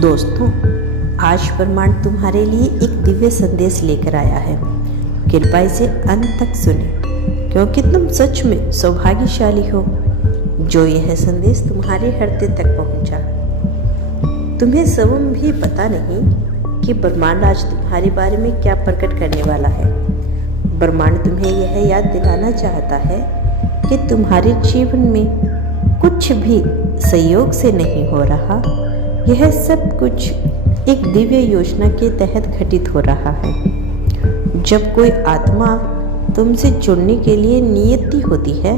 दोस्तों, आज ब्रह्मांड तुम्हारे लिए एक दिव्य संदेश लेकर आया है। कृपया इसे अंत तक सुने, क्योंकि तुम सच में सौभाग्यशाली हो जो यह संदेश तुम्हारे हृदय तक पहुंचा। तुम्हें स्वयं भी पता नहीं कि ब्रह्मांड आज तुम्हारे बारे में क्या प्रकट करने वाला है। ब्रह्मांड तुम्हें यह याद दिलाना चाहता है कि तुम्हारे जीवन में कुछ भी संयोग से नहीं हो रहा। यह सब कुछ एक दिव्य योजना के तहत घटित हो रहा है। जब कोई आत्मा तुमसे जुड़ने के लिए नियति होती है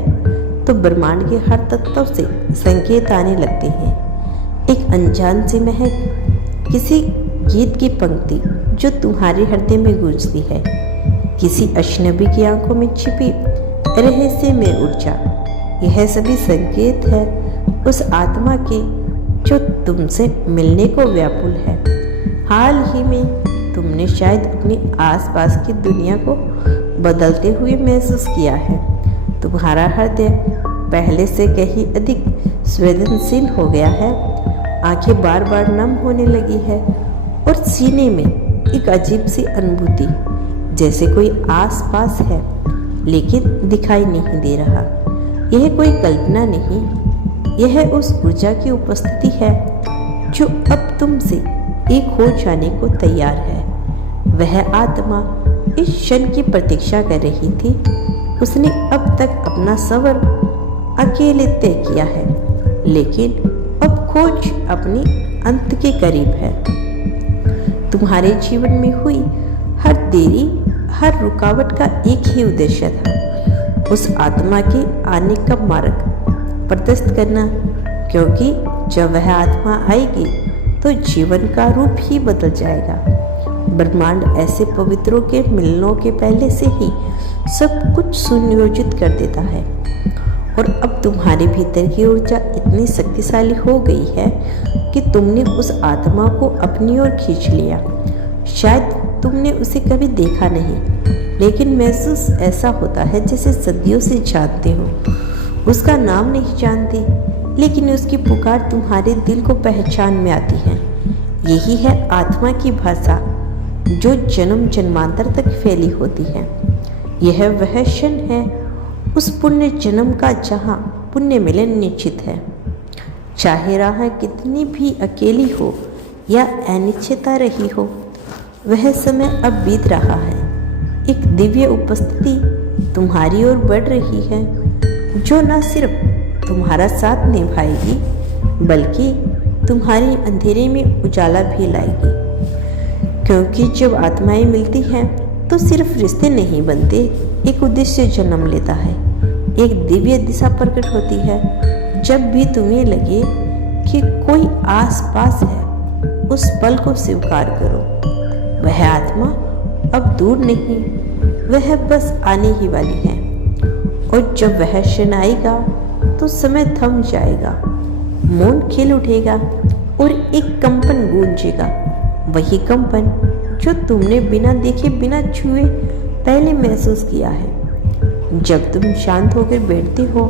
तो ब्रह्मांड के हर तत्व से संकेत आने लगते हैं। एक अनजान सी महक, किसी गीत की पंक्ति जो तुम्हारे हृदय में गूंजती है, किसी अजनबी की आंखों में छिपी रहस्यमय ऊर्जा, यह सभी संकेत है उस आत्मा के जो तुमसे मिलने को व्याकुल है। हाल ही में तुमने शायद अपने आसपास की दुनिया को बदलते हुए महसूस किया है। तुम्हारा हृदय पहले से कहीं अधिक संवेदनशील हो गया है, आंखें बार बार नम होने लगी है और सीने में एक अजीब सी अनुभूति जैसे कोई आसपास है लेकिन दिखाई नहीं दे रहा। यह कोई कल्पना नहीं, यह उस ऊर्जा की उपस्थिति है जो अब तुमसे एक हो जाने को तैयार है। वह आत्मा इस क्षण की प्रतीक्षा कर रही थी। उसने अब तक अपना सफर अकेले तय किया है, लेकिन अब खोज अपने अंत के करीब है। तुम्हारे जीवन में हुई हर देरी, हर रुकावट का एक ही उद्देश्य था, उस आत्मा के आने का मार्ग प्रशस्त करना, क्योंकि जब वह आत्मा आएगी तो जीवन का रूप ही बदल जाएगा। ब्रह्मांड ऐसे पवित्रों के मिलनों के पहले से ही सब कुछ सुनियोजित कर देता है और अब तुम्हारे भीतर की ऊर्जा इतनी शक्तिशाली हो गई है कि तुमने उस आत्मा को अपनी ओर खींच लिया। शायद तुमने उसे कभी देखा नहीं, लेकिन महसूस ऐसा होता है जैसे सदियों से जानते हो। उसका नाम नहीं जानते, लेकिन उसकी पुकार तुम्हारे दिल को पहचान में आती है। यही है आत्मा की भाषा जो जन्म जन्मांतर तक फैली होती है। यह वह क्षण है उस पुण्य जन्म का जहाँ पुण्य मिलन निश्चित है। चाहे राह कितनी भी अकेली हो या अनिश्चितता रही हो, वह समय अब बीत रहा है। एक दिव्य उपस्थिति तुम्हारी ओर बढ़ रही है जो न सिर्फ तुम्हारा साथ निभाएगी बल्कि तुम्हारे अंधेरे में उजाला भी लाएगी। क्योंकि जब आत्माएं मिलती हैं तो सिर्फ रिश्ते नहीं बनते, एक उद्देश्य जन्म लेता है, एक दिव्य दिशा प्रकट होती है। जब भी तुम्हें लगे कि कोई आस पास है, उस पल को स्वीकार करो। वह आत्मा अब दूर नहीं, वह बस आने ही वाली है। और जब वह क्षण आएगा तो समय थम जाएगा, मौन खिल उठेगा और एक कंपन गूंजेगा, वही कंपन जो तुमने बिना देखे बिना छुए पहले महसूस किया है। जब तुम शांत होकर बैठते हो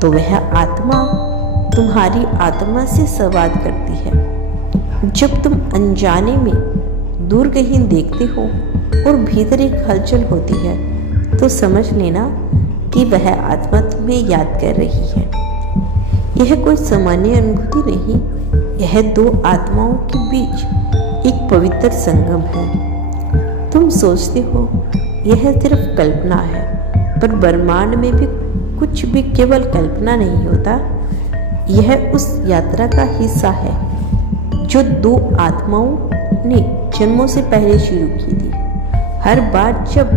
तो वह आत्मा तुम्हारी आत्मा से संवाद करती है। जब तुम अनजाने में दूर कहीं देखते हो और भीतर एक हलचल होती है तो समझ लेना कि वह आत्मा तुम्हें याद कर रही है। यह कोई सामान्य अनुभूति नहीं, यह दो आत्माओं के बीच एक पवित्र संगम है। तुम सोचते हो यह सिर्फ कल्पना है, पर ब्रह्मांड में भी कुछ भी केवल कल्पना नहीं होता। यह उस यात्रा का हिस्सा है जो दो आत्माओं ने जन्मों से पहले शुरू की थी। हर बार जब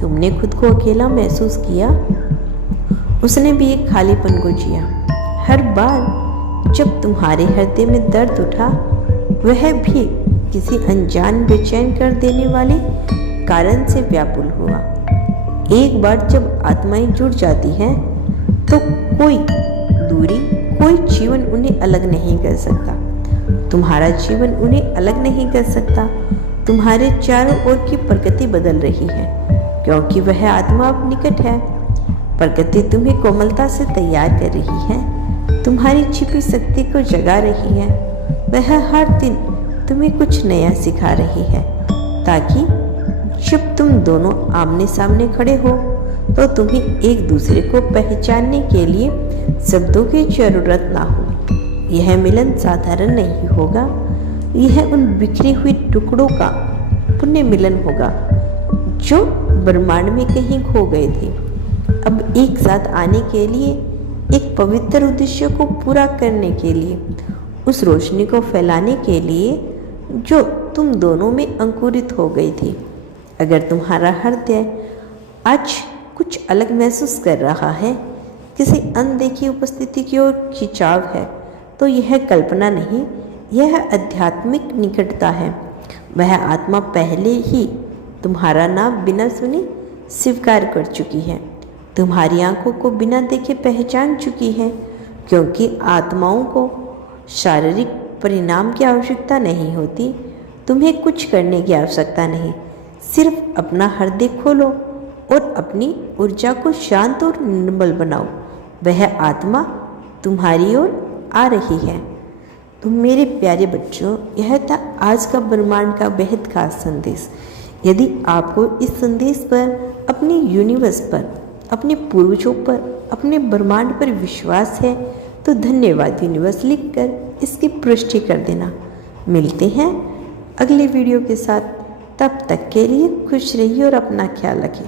तुमने खुद को अकेला महसूस किया, उसने भी एक खालीपन को जिया। हर बार जब तुम्हारे हृदय में दर्द उठा, वह भी किसी अनजान बेचैन कर देने वाले कारण से व्याकुल हुआ। एक बार जब आत्माएं जुड़ जाती हैं तो कोई दूरी, कोई जीवन उन्हें अलग नहीं कर सकता। तुम्हारा जीवन उन्हें अलग नहीं कर सकता। तुम्हारे चारों ओर की प्रकृति बदल रही है, क्योंकि वह आत्मा अब निकट है। प्रकृति तुम्हें कोमलता से तैयार कर रही है। तुम तुम्हारी छिपी शक्ति को जगा रही है। वह हर दिन तुम्हें कुछ नया सिखा रही है, ताकि जब तुम दोनों आमने सामने खड़े हो तो तुम्हें एक दूसरे को पहचानने के लिए शब्दों की जरूरत ना हो। यह मिलन साधारण नहीं होगा, यह उन बिखरी हुई टुकड़ों का पुण्य मिलन होगा जो ब्रह्मांड में कहीं खो गए थे। अब एक साथ आने के लिए, एक पवित्र उद्देश्य को पूरा करने के लिए, उस रोशनी को फैलाने के लिए जो तुम दोनों में अंकुरित हो गई थी। अगर तुम्हारा हृदय आज कुछ अलग महसूस कर रहा है, किसी अनदेखी उपस्थिति की ओर खिंचाव है, तो यह कल्पना नहीं, यह आध्यात्मिक निकटता है। वह आत्मा पहले ही तुम्हारा नाम बिना सुने स्वीकार कर चुकी है, तुम्हारी आंखों को बिना देखे पहचान चुकी है, क्योंकि आत्माओं को शारीरिक परिणाम की आवश्यकता नहीं होती। तुम्हें कुछ करने की आवश्यकता नहीं, सिर्फ अपना हृदय खोलो और अपनी ऊर्जा को शांत और निर्मल बनाओ। वह आत्मा तुम्हारी ओर आ रही है। तो मेरे प्यारे बच्चों, यह था आज का ब्रह्मांड का बेहद खास संदेश। यदि आपको इस संदेश पर, अपने यूनिवर्स पर, अपने पूर्वजों पर, अपने ब्रह्मांड पर विश्वास है तो धन्यवाद यूनिवर्स लिखकर इसकी पुष्टि कर देना। मिलते हैं अगले वीडियो के साथ, तब तक के लिए खुश रहिए और अपना ख्याल रखिए।